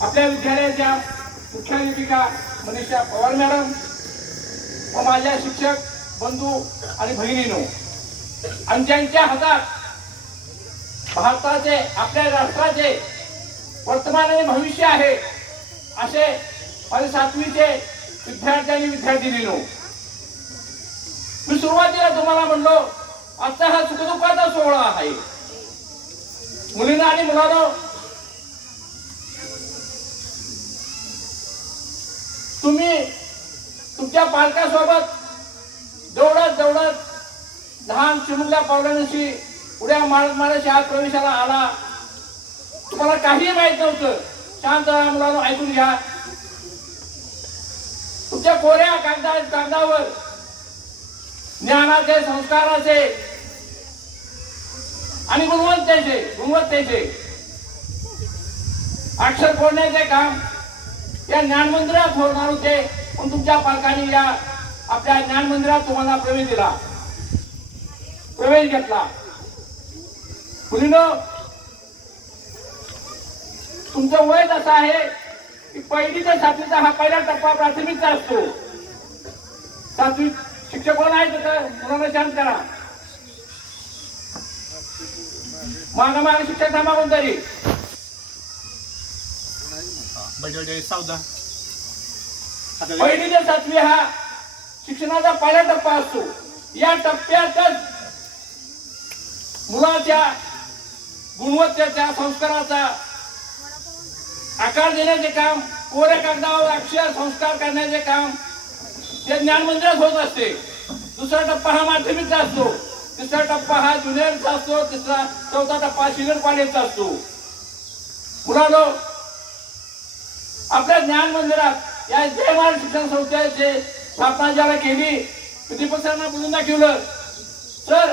आपल्या विद्यालयाच्या मुख्याध्यापिका मनीषा पवार मॅडम व माझ्या शिक्षक बंधू आणि भगिनीनो आणि ज्यांच्या हातात भारताचे आपल्या राष्ट्राचे वर्तमान आणि भविष्य आहे असे माझे सातवीचे विद्यार्थी आणि विद्यार्थिनीनो मी सुरुवातीला तुम्हाला म्हणलो आजचा हा सुखदुःखाचा सोहळा आहे. मुलींना आणि मुलांना तुम्ही तुमच्या पालकासोबत दौडत दौडत लहान चिमुकल्या पावलांशी उड्या मारत मारत शाळेत प्रवेशाला आला. तुम्हाला काही माहीत नव्हतं. शांत मुलांना ऐकून घ्या. तुमच्या कोऱ्या कागदा कागदावर ज्ञानाचे संस्काराचे आणि गुणवत्तेचे गुणवत्तेचे अक्षर फोडण्याचे काम या ज्ञान मंदिरात होणार होते. पण तुमच्या पालकांनी या आपल्या ज्ञान मंदिरात तुम्हाला प्रवेश दिला. प्रवेश घेतला. मुलीनो तुमचं वय असं आहे की पहिली ते सातवीचा हा पहिला टप्पा प्राथमिकचा असतो. सातवी शिक्षक कोण आहे तिथं? मुलांना शांत करा. मागा मागे शिक्षक थांबा कोणतरी. बजावले पहिली ते सातवी हा शिक्षणाचा पहिला टप्पा असतो. या टप्प्यातच मुलाच्या गुणवत्तेच्या संस्काराचा आकार देण्याचे काम कोऱ्या कागदावर अक्षर संस्कार करण्याचे काम ते ज्ञान मंदिरात होत असते. दुसरा टप्पा हा माध्यमिकचा असतो. तिसरा टप्पा हा ज्युनियरचा असतो. तिसरा चौथा टप्पा सिनियर कॉलेजचा असतो. मुलांनो आपल्या ज्ञान मंदिरात या जय महाराज शिक्षण संस्थेचे स्थापना ज्याला केली दीपक सरांना बोलून दाखवलं. तर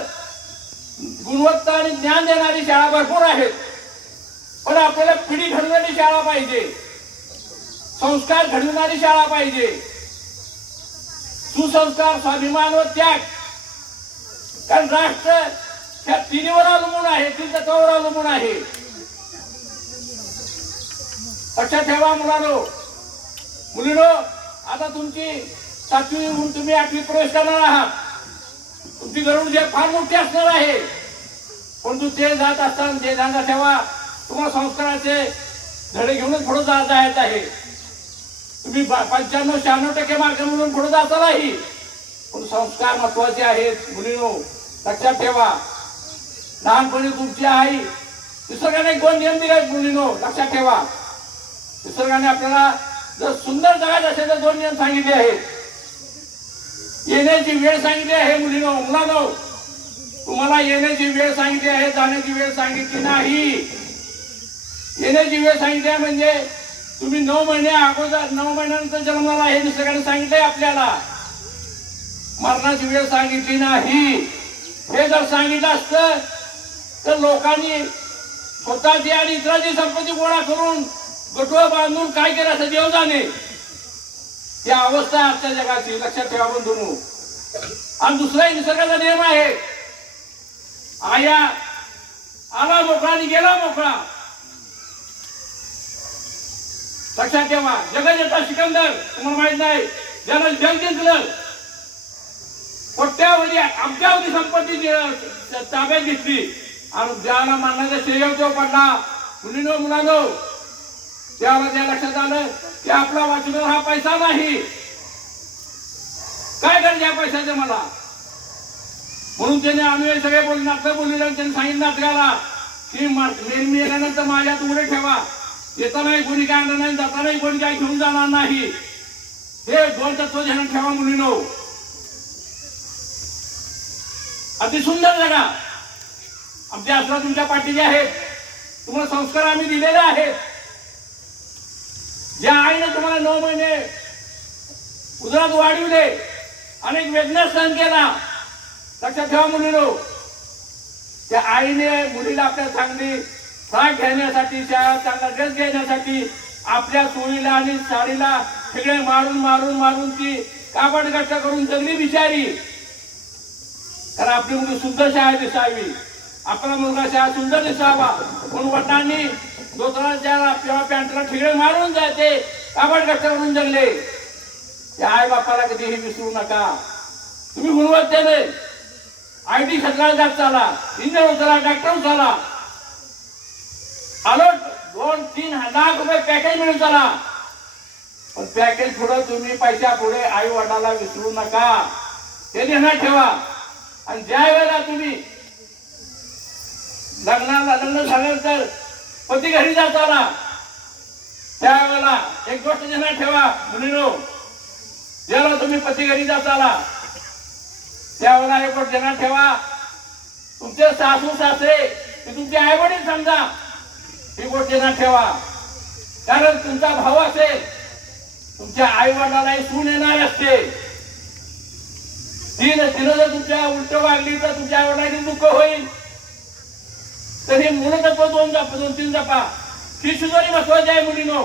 गुणवत्ता आणि ज्ञान देणारी शाळा भरपूर आहेत पण आपल्याला पिढी घडवणारी शाळा पाहिजे संस्कार घडवणारी शाळा पाहिजे सुसंस्कार स्वाभिमान व त्याग. कारण राष्ट्र ह्या तिन्हीवर अवलंबून आहे तीन तत्वावर अवलंबून आहे. लक्षात ठेवा मुलांनो. मुलीनो आता तुमची सातवीहून तुम्ही आठवी प्रवेश करणार आहात. तुमची गरुड जे फार मोठी असणार आहे. परंतु ते जात असताना जे जाणार ठेवा तुम्हाला संस्काराचे धडे घेऊनच पुढे जात आहेत आहे. तुम्ही पंच्याण्णव शहाण्णव टक्के मार्क म्हणून पुढे जातालाही पण संस्कार महत्त्वाचे आहेत. मुलीनो लक्षात ठेवा. लहानपणी तुमची आई निसर्गाने एक दोन नियम दिले मुलीनो. लक्षात ठेवा. निसर्गाने आपल्याला जर सुंदर जगायचं असेल तर दोन नियम सांगितले आहेत. येण्याची वेळ सांगितली आहे मुलीनं उमला जाऊ तुम्हाला येण्याची वेळ सांगितली आहे जाण्याची वेळ सांगितली नाही. येण्याची वेळ सांगितली आहे म्हणजे तुम्ही नऊ महिने अगोदर नऊ महिन्यानंतर जन्माला हे निसर्गाने सांगितलंय आपल्याला. मरणाची वेळ सांगितली नाही. हे जर सांगितलं असतं तर लोकांनी स्वतःची आणि इतरांची संपत्ती गोळा करून गटुआ बांधून काय केलं असं देव जाणे ही अवस्था आजच्या जगाची लक्षात ठेवा बंधून. आणि दुसरा निसर्गाचा नियम आहे. आया आला मोकळा आणि गेला मोकळा. लक्षात ठेवा जगजेता सिकंदर तुम्हाला माहीत नाही ज्याला जग जिंकलं कोट्यावधी अब्जावधी संपत्ती ताब्यात घेतली. आणि ज्याला मानण्याचा श्रेय तो पडला. मुलीनो मुलानो त्याला त्या लक्षात आलं की आपला वाचणार हा पैसा नाही. काय करायचं या पैशाचे मला? म्हणून त्याने आम्ही सगळे बोल नाटक बोलले त्यांनी सांगितलं नाटकाला की नेहमी मी माझ्यात ठेवा. येतानाही कोणी काय आणलं नाही जातानाही कोणी काही घेऊन जाणार नाही. हे दोन तत्व ध्यान ठेवा मुलीनो. अति सुंदर जगा. आमच्या आसरा तुमच्या पाठीचे आहेत. तुम्हाला संस्कार आम्ही दिलेले आहेत. महिन्याला नऊ महिने उदरात वाढविले अनेक वेदना सहन केला. लक्षात ठेवा मुलीनो त्या आईने मुलीला आपल्या चांगली फ्राक घेण्यासाठी चांगला ड्रेस घेण्यासाठी आपल्या सोयीला आणि साडीला सगळे मारून मारून मारून ती कापड कष्ट करून जगली बिचारी. कारण आपली मुली सुंदर शाळा दिसावी. आपला मुलगा शाळा सुंदर दिसावा. म्हणून वडिलांनी दुसऱ्याच्या किंवा पॅन्टला ठिगळे मारून जाते काबड कष्ट म्हणून जगले? त्या आई बापाला कधीही विसरू नका. तुम्ही गुणवत्तेने आय टी क्षेत्राला जात चाला इंजिनियर उचला डॉक्टर उचला आलो दोन तीन लाख रुपये पॅकेज मिळून चला. पण पॅकेज पुढे तुम्ही पैशा पुढे आई वडिलाला विसरू नका. ते ध्यानात ठेवा. आणि ज्या वेळेला तुम्ही लग्नाला लग्न झाल्यानंतर पती घरी जात आला त्यावेळेला एक गोष्ट ध्यानात ठेवा मुलीनो. ज्याला तुम्ही पती घरी जात आला त्यावेळेला एक गोष्ट ध्यानात ठेवा. तुमचे सासू सासरे ते तुमचे आई वडील समजा ही गोष्ट ध्यानात ठेवा. कारण तुमचा भाऊ असेल तुमच्या आई वडिलालाही सून येणार असते. तिनं तिनं जर तुमच्या उलट वागली तर तुमच्या आई वडिलांनी दुःख होईल. तर हे मूलतत्व दोन जपा दोन तीन जपा. ही सुधारी महत्वाची आहे मुलीनो.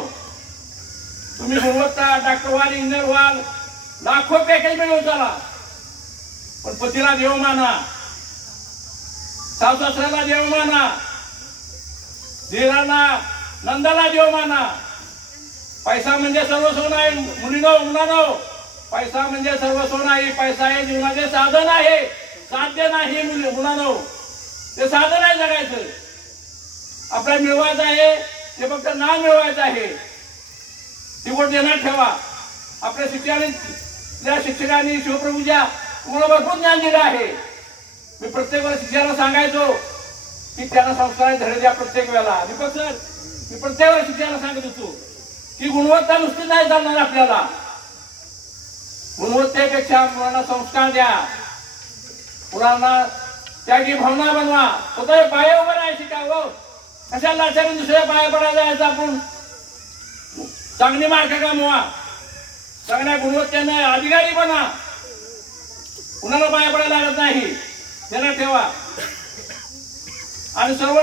तुम्ही गुणवत्ता डॉक्टर व्हाल इंजिनियर व्हाल लाखो पॅकेज मिळवून चला पण पतीला देव माना. सासऱ्याला देव माना. धीरांना नंदाला देव माना. पैसा म्हणजे सर्व सोन आहे मुलीनो मुलानो पैसा म्हणजे सर्व सोन आहे पैसा हे जीवनाचे साधन आहे. साध्य नाही मुली मुलानो. ते साधन आहे जगायचं. आपल्याला मिळवायचं आहे. ते फक्त नाव मिळवायचं आहे. निवड देणार ठेवा. आपल्या शिक्षकांनी शिक्षकांनी शिवप्रभूच्या तुम्हाला भरपूर ज्ञान दिलं आहे. मी प्रत्येक वेळेला शिक्षकांना सांगायचो की त्यांना संस्कार धडे द्या प्रत्येक वेळेला. दीपक सर मी प्रत्येक वेळेला शिक्षकांना सांगत होतो की गुणवत्ता नुसती नाही चालणार आपल्याला. गुणवत्तेपेक्षा मुलांना संस्कार द्या. मुलांना त्याची भावना बनवा. स्वतः पाय उभं नाही शिकावं. कशा लाचारी दुसऱ्या पाया पडायला जायचं आपण? चांगली मार्क कमवा चांगल्या गुणवत्तेने अधिकारी बना. कुणाला पाया पडायला लागत नाही? त्यांना ठेवा. आणि सर्व